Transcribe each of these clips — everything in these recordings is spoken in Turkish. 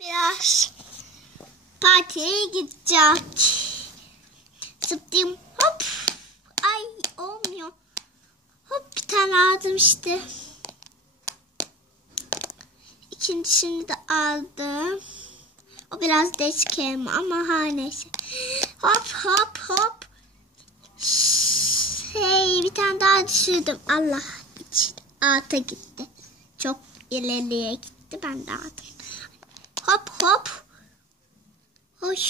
Biraz partiye gidecek. Zıplayayım. Hop. Ay olmuyor. Hop bir tane aldım işte. İkincisini de aldım. O biraz değişik ama her neyse. Hop hop hop. Bir tane daha düşürdüm. Allah için alta gitti. Çok ileriye gitti. Ben de aldım. Hop hop. Hoş.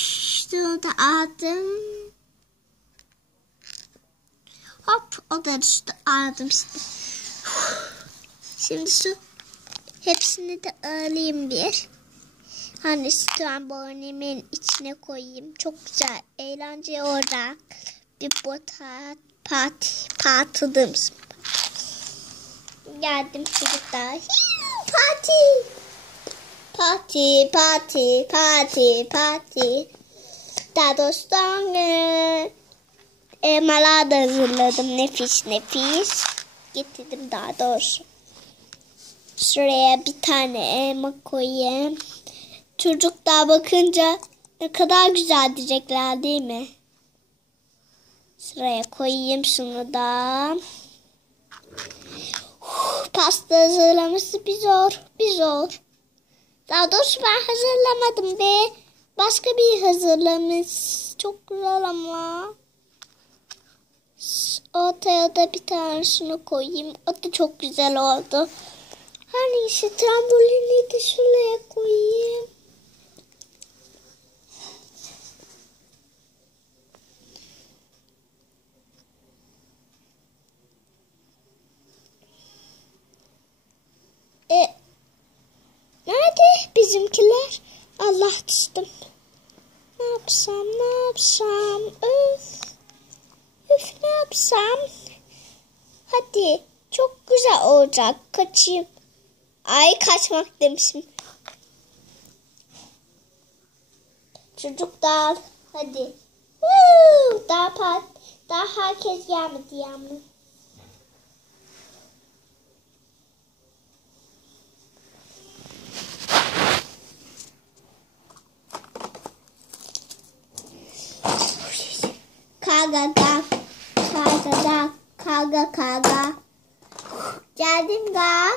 Şunu da aldım. Hop. O da düştü. Aldım işte. Şimdi şu hepsini de alayım bir. Hani trambolinimin içine koyayım. Çok güzel. Eğlence orada. Bir patladım. Geldim çocuklar. Parti. Daha doğrusu elmalar da hazırladım. Nefis. Getirdim daha doğrusu. Şuraya bir tane elma koyayım. Çocuklar bakınca ne kadar güzel diyecekler değil mi? Sıraya koyayım şunu da. Pasta hazırlaması bir zor. Daha doğrusu ben hazırlamadım be. Başka bir hazırlamış. Çok güzel ama. Ortaya da bir tane şunu koyayım. O da çok güzel oldu. Hani işte trambolini de şuraya koyayım. Nerede bizimkiler? Allah düştüm. Ne yapsam? Öf ne yapsam? Hadi çok güzel olacak. Kaçayım. Ay kaçmak demişim. Çocuklar hadi. Daha herkes gelmedi yalnız. Karga. Geldim ga.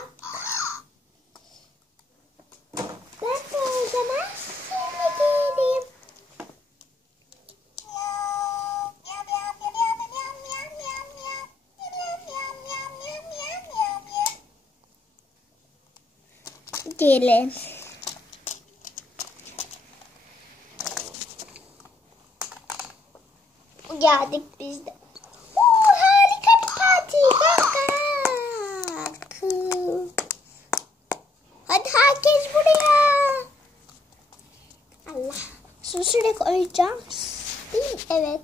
Ben de o zaman şimdi geleyim. Gelin. Geldik biz de. Harika bir parti. Bak. Hadi herkes buraya. Allah. Şunu şuraya koyacağım. Değil mi? Evet.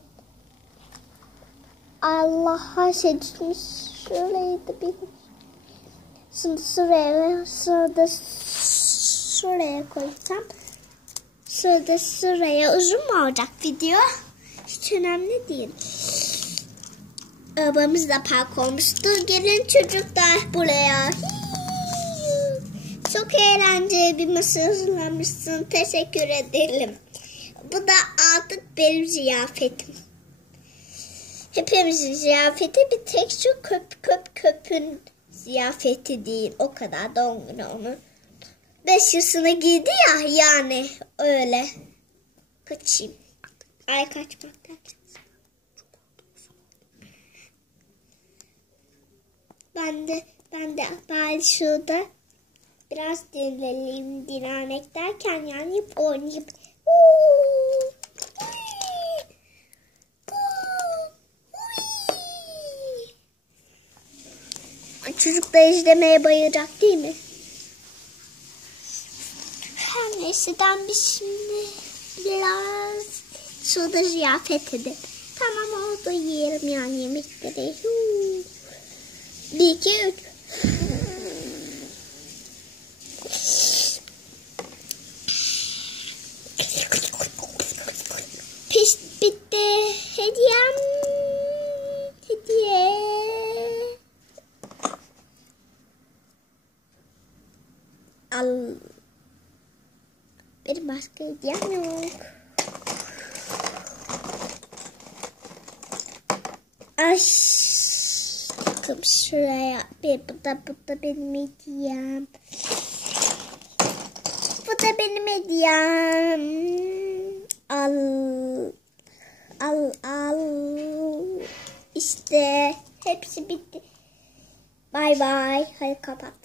Allah her şey düşmüş. Şurayı da bir. Şimdi şuraya koysam. Şuraya uzun mu olacak video? Hiç önemli değil. Arabamız da park olmuştur. Gelin çocuklar buraya. Çok eğlenceli bir masa hazırlamışsın. Teşekkür ederim. Bu da artık benim ziyafetim. Hepimizin ziyafeti bir tek şu köpün ziyafeti değil. O kadar doğum günü onun. 5 yaşına girdi ya yani öyle. Kaçayım. Ay kaçmak derken. Ben de bari şurada biraz dinlemek derken yani oynayıp çocuklar izlemeye bayılacak değil mi? Her neyse ben şimdi biraz şurada ziyafet edip tamam oldu yiyelim yani yemekleri. 1, 2, 3. Pis bitti. Hediyem. Hediye. Al. Benim başka hediyem yok. Ay. Bakın şuraya. Bu da benim hediyem. Bu da benim hediyem. Al. İşte hepsi bitti. Bay bay. Hadi kapat.